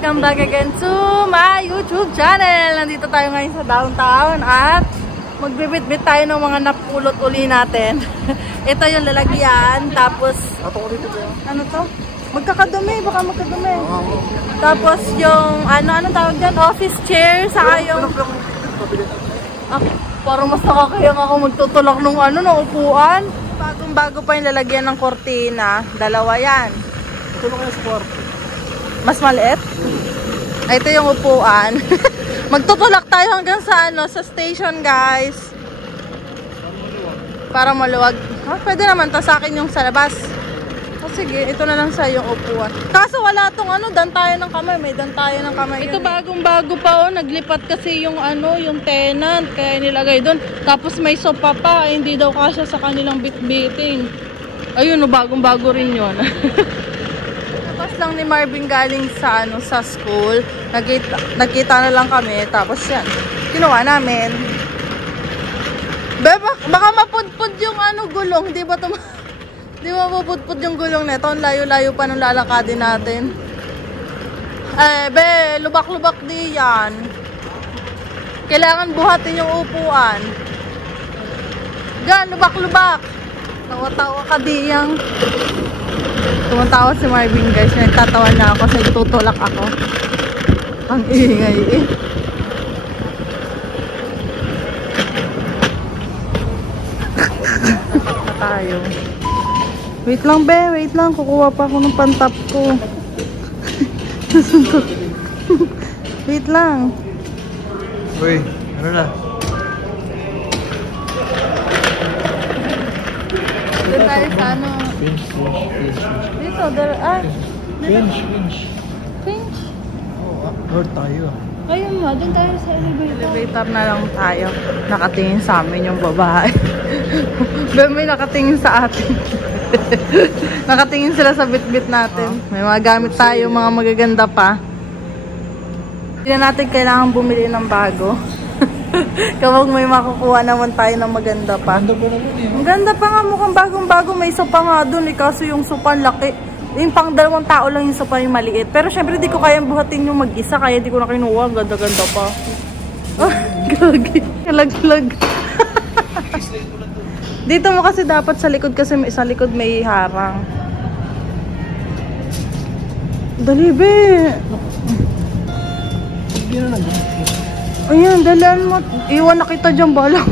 Welcome back again to my YouTube channel. Nandito tayo ngayon sa downtown at magbibit-bit tayo ng mga napulot uli natin. Ito yung lalagyan, tapos ano to? Magkakadumi, baka magkadumi. Tapos yung anong tawag dyan? Office chair, saka yung parang mas nakakayang ako magtutulak ng ng upuan. Bagong-bago pa yung lalagyan ng kortina. Dalawa yan. Tulong kayo sa kwarto. Mas maliit? Ito yung upuan. Magtutulak tayo hanggang sa sa station, guys. Para maluwag. Pwede naman to sa akin yung sa labas. Sige, ito na lang sa yung upuan. Kaso wala tong dantayan ng kamay. May dantayan ng kamay. Ito bagong-bago pa naglipat kasi yung yung tenant. Kaya nilagay doon. Tapos may sopa pa. Hindi daw kasya sa kanilang bit-biting. Ayun, bagong-bago rin yun. Tapos lang ni Marvin galing sa sa school. Nagkita na lang kami. Tapos yan, ginawa namin. Baka mapudpud yung gulong. Di ba di ba mapudpud yung gulong nito? Ang layo-layo pa nung lalakadin natin. Lubak-lubak di yan. Kailangan buhatin yung upuan. Gan, lubak-lubak. Tawa-tawa ka di yang. Tumatawa si Marvin, guys. Nagtatawa na ako kasi tutulak ako. Ang ingay eh. Tayo. Wait lang, be. Wait lang. Kukuha pa ako ng pantap ko. Wait lang. Uy, ano na? Doon tayo sa Pinch. Dito, Pinch. Pinch? Oo, upward tayo. Ayun nga, doon tayo sa elevator. Elevator na lang tayo. Nakatingin sa amin yung babae. May nakatingin sa atin. Nakatingin sila sa bit-bit natin. May mga gamit tayo, mga magaganda pa. Hindi na natin kailangan bumili ng bago. Kapag may makukuha naman tayo ng maganda pa. Ang ganda pa nga, mukhang bagong-bago. May sopa nga dun kaso yung sopa laki. Yung pang 2 tao lang yung sopa yung maliit. Pero syempre di ko kayang buhatin yung mag-isa, kaya di ko na kinuha. Ang ganda-ganda pa. Gagi. Kalag-lag. Dito mo kasi dapat sa likod, kasi sa likod may harang. Dali, be. Ayan, dalan mo. Iwan na kita dyan, balang.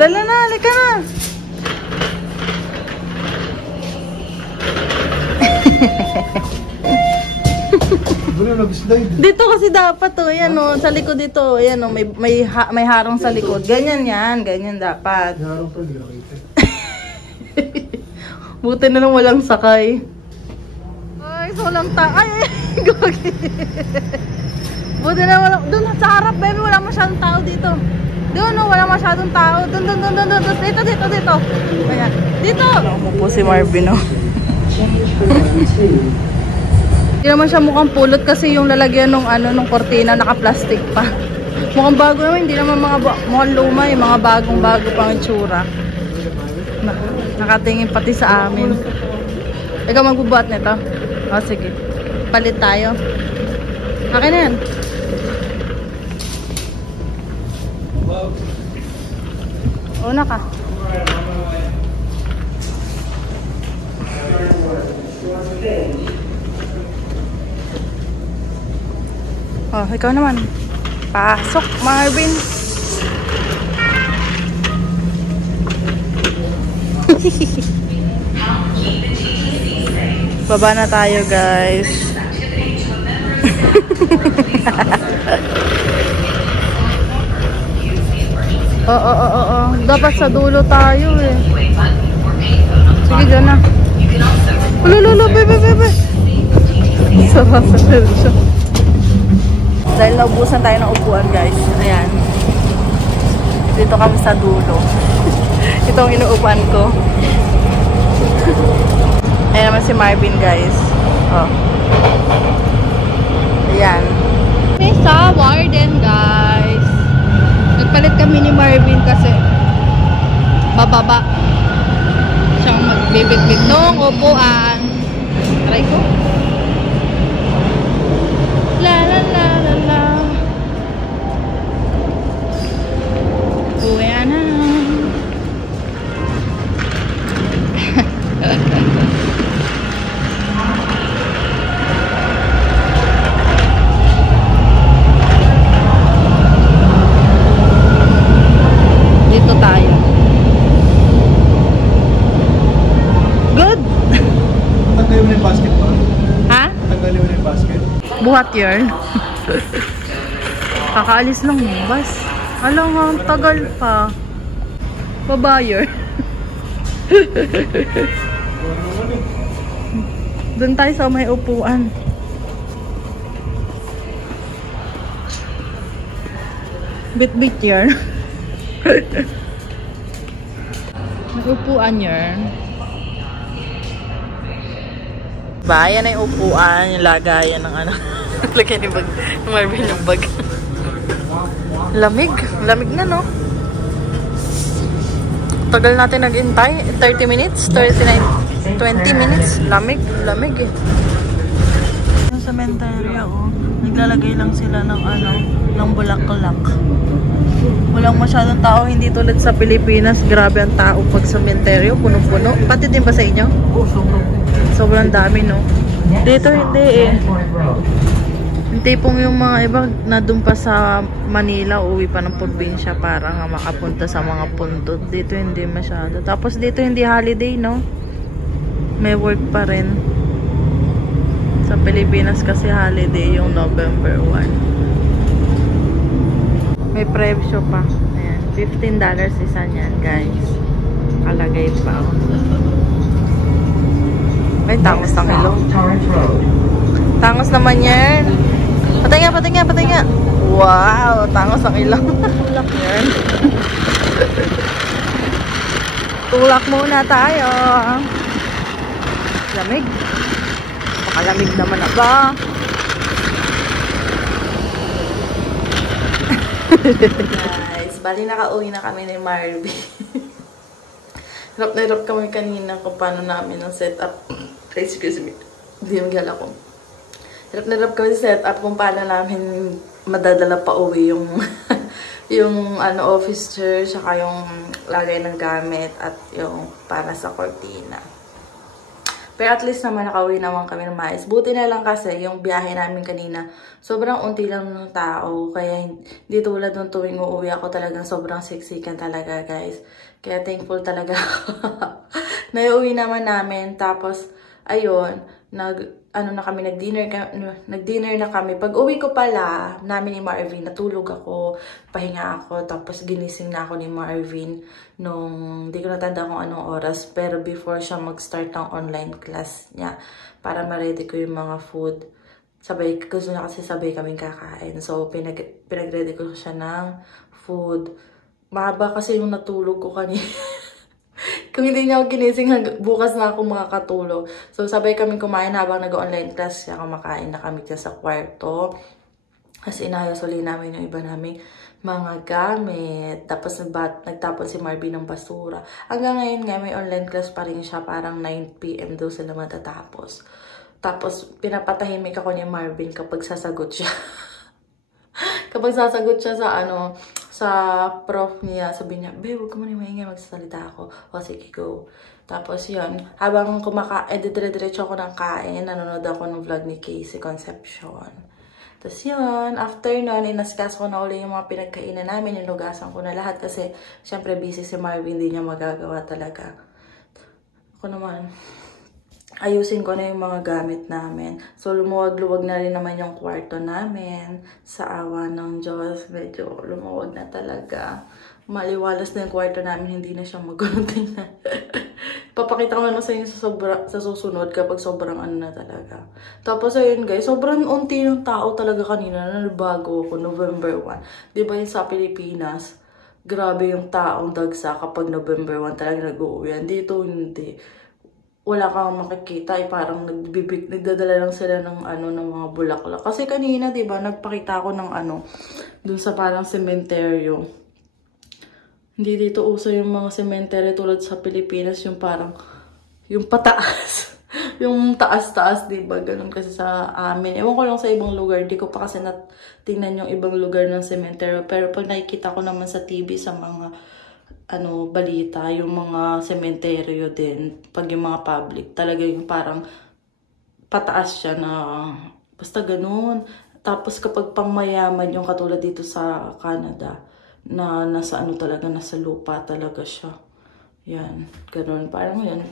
Dala na, halika na. Dito kasi dapat ayan sa likod dito, ayan may harang sa likod. Ganyan yan, ganyan dapat. Buti na lang walang sakay. Ay, so lang ay, gagi. Buti na walang, doon sa harap, baby, wala masyadong tao dito. Doon, wala masyadong tao. Doon. Dito. Ayan. Dito. Ako po si Marvin, Hindi naman siya mukhang pulot kasi yung lalagyan ng kortina naka-plastic pa. Mukhang bago naman, hindi naman mukhang luma, yung mga bagong-bago pang itsura. Nakatingin pati sa amin. Ikaw magbubuhat nito? O, sige. Palit tayo. Akin na yan. Una ka. Oh, ikaw naman. Pasok, Marvin. Baba na tayo, guys. Oo. Dapat sa dulo tayo eh. Sige, dyan na. Lolo, bebe. Sarap sa siya. Dahil naubusan tayo ng upuan, guys. Ayan. Dito kami sa dulo. Ito ang inuupuan ko. Ayan naman si Marvin, guys. Oh. Ayan. May sa Warden, guys. Nagpalit kami ni Marvin kasi bababa siyang magbibit-bit nung upuan. Try ko. La la la la la. Uwi na. Dito tayo. Good. Tagalin mo na yung basket pa? Ha? Tagalin mo na yung basket? Buhat yun. Kakaalis lang yung bus. Alam nga, ang tagal pa. Babayer. Doon tayo sa may upuan. Bit-bit yun. May upuan yun. Diba? Yan ay upuan, yung lagayan ng ano. Lagyan ni bag. Marvin yung bag. Lamig. Lamig na, no? Tagal natin nag-intay. 30 minutes? 20 minutes? Lamig. Lamig eh. Yung cemetery, oh. Naglalagay lang sila ng ano, ng bulaklak. Walang masyadong tao, hindi tulad sa Pilipinas. Grabe ang tao pag cemetery, puno-puno. Pati din ba sa inyo? Oo, Sobrang dami, no? Dito hindi eh. Yung tipong yung mga iba na dun pa sa Manila, uwi pa ng probinsya para nga makapunta sa mga puntod. Dito hindi masyado. Tapos dito hindi holiday, no? May work pa rin. Sa Pilipinas kasi holiday yung November 1. May presyo pa. Ayan. $15 isa niyan, guys. Kalagay pa. May tangos ng ilong. Tangos naman yan. Patay nga, patay nga, patay nga. Wow, tangos ang ilong. Tulak yan. Tulak muna tayo. Lamig. Pakalamig naman na ba? Guys, bali nakauwi na kami ni Marvin. Hirap na hirap kami kanina kung paano namin ang setup. Excuse me. Hindi yung gala ko. Hirap na hirap kami sa setup kung paano namin madadala pa uwi yung yung ano, office chair, saka yung lagay ng gamit at yung para sa cortina. Pero at least naman nakauwi naman kami ng maayos. Buti na lang kasi yung biyahe namin kanina, sobrang unti lang ng tao. Kaya hindi tulad nung tuwing uuwi ako, talagang sobrang siksikan talaga, guys. Kaya thankful talaga ako. Naiuwi naman namin. Tapos, ayun, nag-dinner na kami. Pag uwi ko pala, namin ni Marvin, natulog ako, pahinga ako, tapos ginising na ako ni Marvin nung, hindi ko natanda kung anong oras, pero before siya mag-start ng online class niya, para ma-ready ko yung mga food. Gusto niya kasi sabay kaming kakain. So, pinag-ready ko siya ng food. Mahaba kasi yung natulog ko kanina. Kung hindi niya ako ginising, bukas na ako makakatulog. So, sabay kami kumain habang nag-online class siya. Kumakain na kami dyan sa kwarto. Kasi inayos ulit namin yung iba namin mga gamit. Tapos nagtapon si Marvin ng basura. Hanggang ngayon nga, may online class pa rin siya. Parang 9 PM daw sila matatapos. Tapos, pinapatahimik ako ni Marvin kapag sasagot siya. Kapag sasagot siya sa prof niya, sabi niya, "Babe, huwag ka muna maingay, magsasalita ako." O, sige, go. Tapos yun, habang dire-diretso ako ng kain, nanonood ako ng vlog ni Casey Concepcion. Tapos yun, after nun, inaskas ko na uli yung mga pinagkainan namin, nilugasan ko na lahat kasi syempre busy si Marvin, hindi niya magagawa talaga. Ako naman, ayusin ko na yung mga gamit namin. So, lumuwag-luwag na rin naman yung kwarto namin. Sa awa ng Diyos, medyo lumuwag na talaga. Maliwalas na yung kwarto namin, hindi na siya magulong tingnan. Papakita ko na sa inyo sa susunod kapag sobrang ano na talaga. Tapos, ayun guys, sobrang unti ng tao talaga kanina na nabago ako, November 1. Diba yun sa Pilipinas, grabe yung taong dagsa kapag November 1 talaga nag-uuwian. Dito, hindi. Wala kang makikita, parang nagdadala lang sila ng ng mga bulaklak. Kasi kanina, 'di ba, nagpakita ako ng dun sa parang sementeryo. Hindi dito uso yung mga sementeryo tulad sa Pilipinas, yung parang yung pataas. Yung taas-taas, diba? Ganun kasi sa amin. Ewan ko lang sa ibang lugar. Di ko pa kasi tingnan yung ibang lugar ng sementeryo. Pero pag nakikita ko naman sa TV, sa mga balita, yung mga sementeryo din, pag yung mga public, talaga yung parang pataas siya na basta ganun. Tapos kapag pangmayaman yung katulad dito sa Canada, na nasa talaga, nasa lupa talaga siya. Yan, ganun. Parang yan.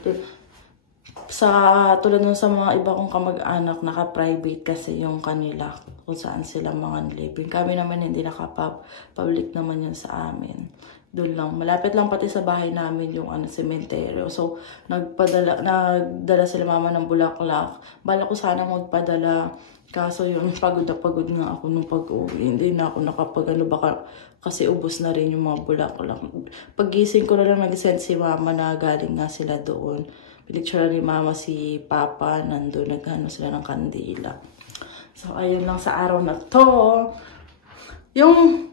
Tulad nun sa mga iba kong kamag-anak, naka-private kasi yung kanila kung saan sila mga living. Kami naman hindi naka-public naman yun sa amin. Doon lang. Malapit lang pati sa bahay namin yung sementeryo. So, nagdala sila mama ng bulaklak. Bala ko sana magpadala. Kaso yun, pagod na pagod nga ako nung pag-uwi. Hindi na ako baka kasi ubos na rin yung mga bulaklak. Pag-gising ko na lang nag-send si mama na galing nga sila doon. Pinicture ni mama si papa, nandun, nagano sila ng kandila. So, ayun lang sa araw na to. Yung,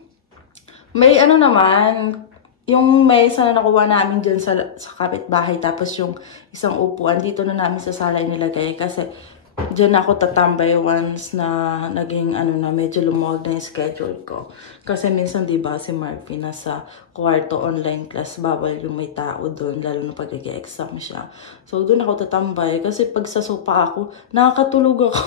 may naman, yung mesa na nakuha namin dyan sa kapitbahay, tapos yung isang upuan, dito na namin sa sala nilagay. Kasi, dyan ako tatambay once na naging medyo lumuwag na yung schedule ko. Kasi minsan diba si Marvin nasa kwarto online class, bawal yung may tao doon, lalo na pag exam siya. So doon ako tatambay kasi pag sa sopa ako, nakakatulog ako.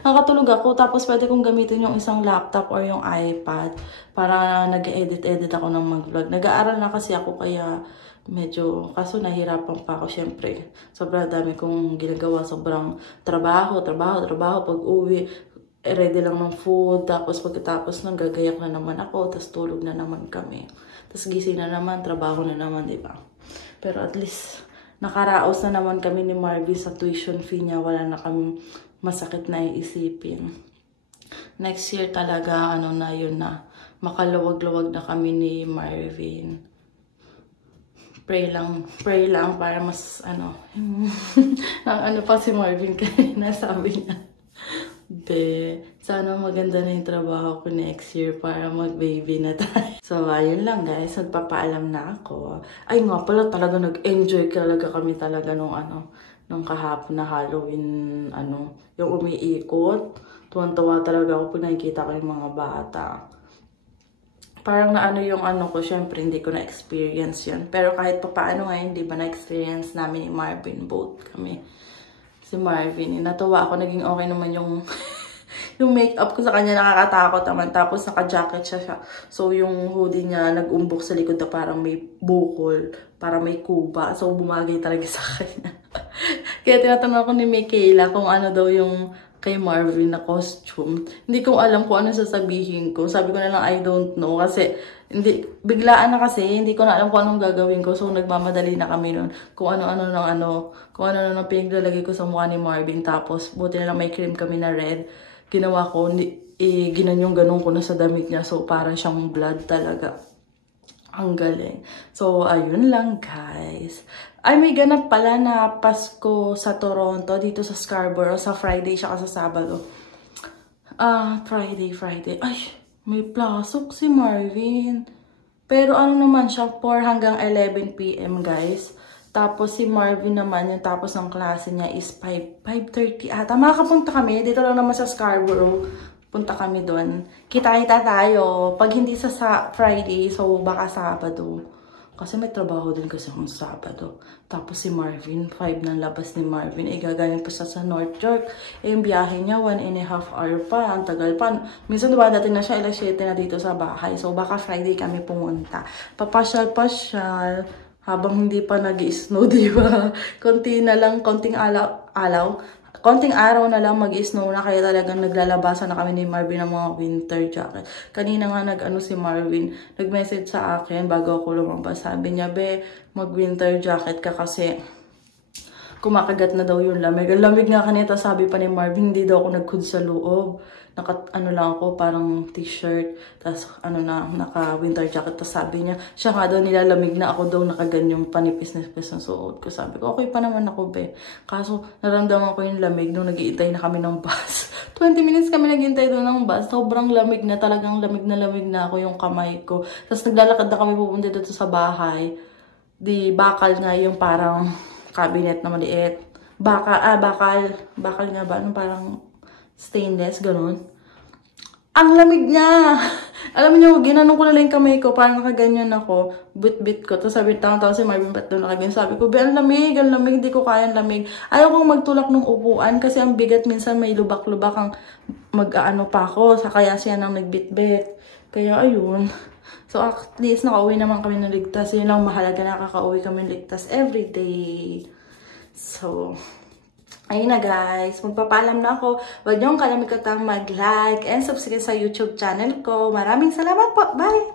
Nakakatulog ako, tapos pwede kong gamitin yung isang laptop or yung iPad para nag-edit ako ng mag-vlog. Nag-aaral na kasi ako kaya medyo, kaso nahirapan pa ako syempre. Sobrang dami kong ginagawa, sobrang trabaho. Pag uwi, ready lang ng food. Tapos pagkatapos nang gagayak na naman ako, tapos tulog na naman kami. Tapos gising na naman, trabaho na naman, diba? Pero at least, nakaraos na naman kami ni Marvin sa tuition fee niya. Wala na kami masakit na iisipin. Next year talaga, yun na. Makaluwag-luwag na kami ni Marvin. Pray lang para mas pa si Marvin kanina, sabi niya. Sana maganda na yung trabaho ko next year para mag-baby na tayo. So, ayun lang guys, nagpapaalam na ako. Ay nga pala, talaga nag-enjoy talaga kami talaga nung kahapon na Halloween, yung umiikot. Tuwan-tuwa talaga ako pag nakikita ko yung mga bata. Parang yung ko, syempre hindi ko na-experience yun. Pero kahit pa paano ngayon, di ba na-experience namin ni Marvin, both kami. Si Marvin, natuwa ako, naging okay naman yung yung makeup ko sa kanya, nakakatakot naman. Tapos naka-jacket siya. So yung hoodie niya, nag-umbok sa likod na parang may bukol, parang may kuba. So bumagay talaga sa kanya. Kaya tinatanong ko ni Michaela kung daw yung kay Marvin na costume. Hindi ko alam kung ano sasabihin ko. Sabi ko na lang, I don't know. Kasi, biglaan na kasi, hindi ko na alam kung anong gagawin ko. So, nagmamadali na kami nun. Kung ano-ano nang pinaglalagay ko sa mukha ni Marvin. Tapos, buti na lang may cream kami na red. Ginawa ko, ginanyong-ganong ko na sa damit niya. So, parang siyang blood talaga. Ang galing. So, ayun lang guys. Ay, may ganap pala na Pasko sa Toronto, dito sa Scarborough, sa Friday siya sa Sabado. Friday. Ay, may plasok si Marvin. Pero naman siya, 4 hanggang 11 PM guys. Tapos si Marvin naman, yung tapos ng klase niya is 5:30 ata. Makakapunta kami, dito lang naman sa Scarborough. Punta kami doon. Kita-kita tayo. Pag hindi sa Friday, so baka Sabado. Kasi may trabaho din kasi akong Sabado. Tapos si Marvin, 5 ng labas ni Marvin. Gagaling pa siya sa North York. Yung biyahe niya, 1.5 hour pa. Ang tagal pa. Minsan diba, dating na siya, 7 na dito sa bahay. So baka Friday kami pumunta. Papasyal-pasyal. Habang hindi pa nag-i-snow, diba? Konting araw na lang mag-snow na, kaya talagang naglalabasan na kami ni Marvin ng mga winter jacket. Kanina nga si Marvin, nag-message sa akin bago ako lumabas. Sabi niya, mag-winter jacket ka kasi kumakagat na daw yung lamig. Ang lamig nga kanina, sabi pa ni Marvin, hindi daw ako nag-hood sa loob. Lang ako, parang t-shirt, tas naka-winter jacket. Tas sabi niya, siya nga daw nilalamig na ako daw, nakaganyong panipis-nipis ng suot ko. Sabi ko, okay pa naman ako, Kaso, naramdaman ko yung lamig nung nag-iintay na kami ng bus. 20 minutes kami nag-iintay doon ng bus. Sobrang lamig na, talagang lamig na ako yung kamay ko. Tas naglalakad na kami pupunta dito sa bahay. Bakal nga yung parang cabinet na maliit. bakal nga ba? Ano, parang stainless, ganun. Ang lamig niya! Alam niyo, ginanong ko na lang yung kamay ko, parang nakaganyan ako, bit-bit ko. Tapos sabi, tawang-tawang si Marvin, ba't doon nakaganyan? Sabi ko, ang lamig, hindi ko kaya ang lamig. Ayaw kong magtulak ng upuan kasi ang bigat, minsan may lubak-lubak ang mag-ano pa ako, sa kaya siya nang nagbit-bit. Kaya ayun. So at least nakauwi naman kami ng ligtas. Yun lang mahalaga, nakakauwi kami ng ligtas everyday. So, ayun na guys, magpapaalam na ako. Huwag niyong kalimutang mag-like and subscribe sa YouTube channel ko. Maraming salamat po. Bye!